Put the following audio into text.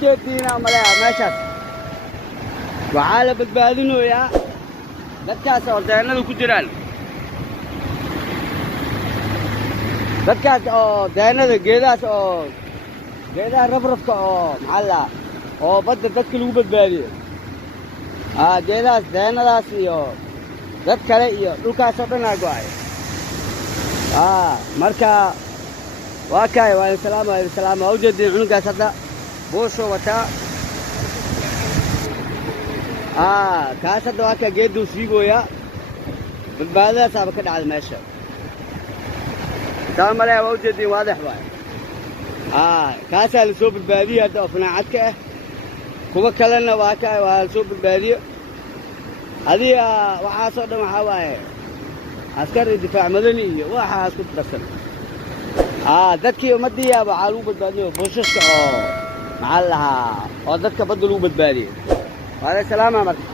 ujeedtiina malaya meeshaas waxaa la badbaadinayaa dadkaas oo deennadu ku jiraan dadkaas oo deennada geedaha rafrafka oo maxaa la oo badda dadka lagu badbaadiyo geedahaas deennadaas iyo dad kale iyo dhulkaasoo dhan aa go'ay marka waa kaay waa salaama waa ujeedin cunugaas hadda buushuu wataa kaas hadda waa kaa geedduu siibooyaa badbaadadaasaaba ka dhacda meesha taa malaya waa ujeedin waadax waay kaasaa la soo badbaadiyey hadda oo fanaacadka ah kuwa kalena waa kaay waa la soo badbaadiyo adiga waxaasoo dhan waxaa waaye askar iyo difaac madani iyo waxaas ku darsan dadkii ummaddiiyaaba waxaa lagu badbaadiyo buushaska oo maxaa la lahaa oo dadka badda lagu badbaadiyey waa salaama marka